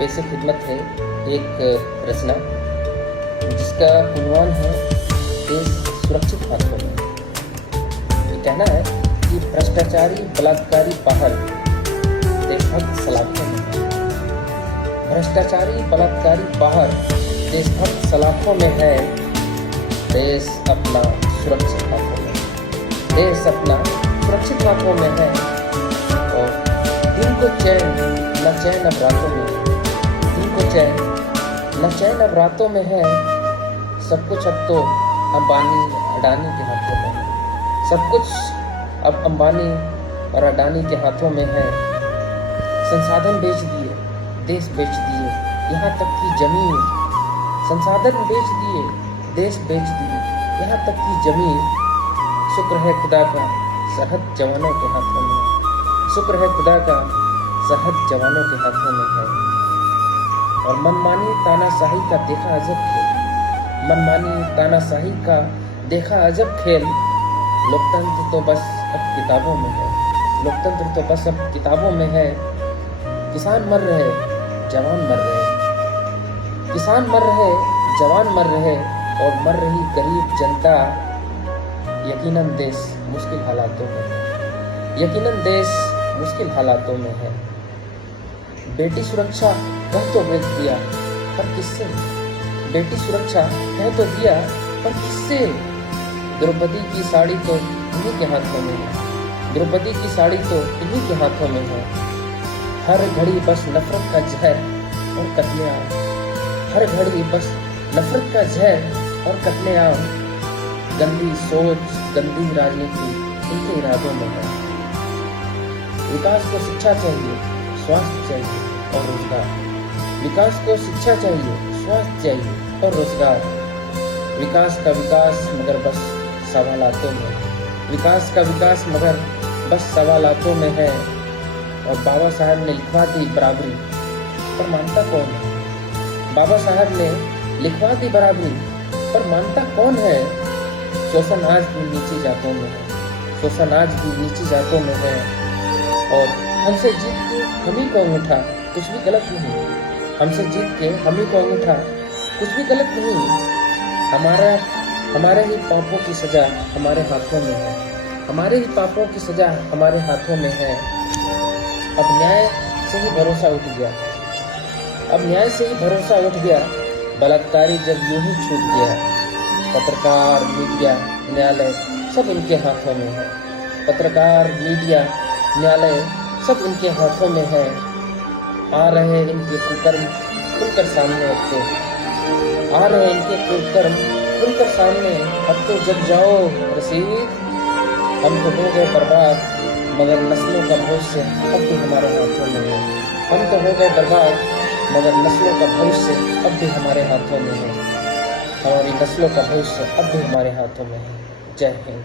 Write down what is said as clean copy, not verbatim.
वैसे खिदमत है एक रचना जिसका उन्वान है देश सुरक्षित हाथों में। ये कहना है कि भ्रष्टाचारी बलात्कारी बाहर, देशभक्त सलाखों में। भ्रष्टाचारी बलात्कारी बाहर, देशभक्त सलाखों में है। देश अपना सुरक्षित हाथों में, देश अपना सुरक्षित हाथों में है। और दिन को चैन न चैन अब रातों में, दिन को चैन न चैन अब रातों में है। सब कुछ अब तो अंबानी अडानी के हाथों में है। सब कुछ अब अंबानी और अडानी के हाथों में है। संसाधन बेच दिए, देश बेच दिए, यहाँ तक कि जमीन। संसाधन बेच दिए, देश बेच दिए, यहाँ तक कि जमीन। शुक्र है खुदा का सरहद जवानों के हाथों में है। शुक्र है खुदा का सरहद जवानों के हाथों में है। और मनमानी तानाशाही का देखा अजब खेल, मनमानी तानाशाही का देखा अजब खेल। लोकतंत्र तो बस अब किताबों में है, लोकतंत्र तो बस अब किताबों में है। किसान मर रहे, जवान मर रहे, किसान मर रहे, जवान मर रहे, और मर रही गरीब जनता। यकीनन देश मुश्किल हालातों में है, यकीनन देश मुश्किल हालातों में है। बेटी सुरक्षा कह तो बेच दिया, पर किससे? बेटी सुरक्षा कह तो दिया, पर किससे? द्रौपदी की साड़ी तो इन्हीं के हाथों में है, द्रौपदी की साड़ी तो इन्हीं के हाथों में है। हर घड़ी बस नफरत का जहर और कत्लेआम, हर घड़ी बस नफरत का जहर और कत्लेआम। गंदी सोच, गंदी राजनीति इनके इरादों में है। विकास को शिक्षा चाहिए, स्वास्थ्य चाहिए और रोजगार। विकास को शिक्षा चाहिए, स्वास्थ्य चाहिए और रोजगार। विकास का विकास मगर बस सवालातों में, विकास का विकास मगर बस सवालातों में है। और बाबा साहब ने लिखवा दी बराबरी, पर मानता कौन है? बाबा साहब ने लिखवा दी बराबरी, पर मानता कौन है? शोषण आज भी नीची जातों में है, शोषण आज भी नीची जातों में है। और हमसे जीत के हम ही को अंगूठा, कुछ भी गलत नहीं। हमसे जीत के हम ही को अंगूठा, कुछ भी गलत नहीं। हमारे ही पापों की सजा हमारे हाथों में है, हमारे ही पापों की सजा हमारे हाथों में है। अब न्याय से ही भरोसा उठ गया, अब न्याय से ही भरोसा उठ गया। बलात्कारी जब यूं ही छूट गया। पत्रकार, मीडिया, न्यायालय सब उनके हाथों में है। पत्रकार, मीडिया, न्यायालय सब उनके हाथों में है। आ रहे इनके कुकर्म खुलकर सामने, अब तो आ रहे इनके कुकर्म खुलकर सामने। अब तो जग जाओ रसीद, हम तो हो गए बर्बाद, मगर नस्लों का भविष्य अब भी हमारे हाथों में है। हम तो हो गए बर्बाद, मगर नस्लों का भविष्य अब भी हमारे हाथों में है। हमारी नस्लों का भविष्य अब भी हमारे हाथों में है। जय हिंद।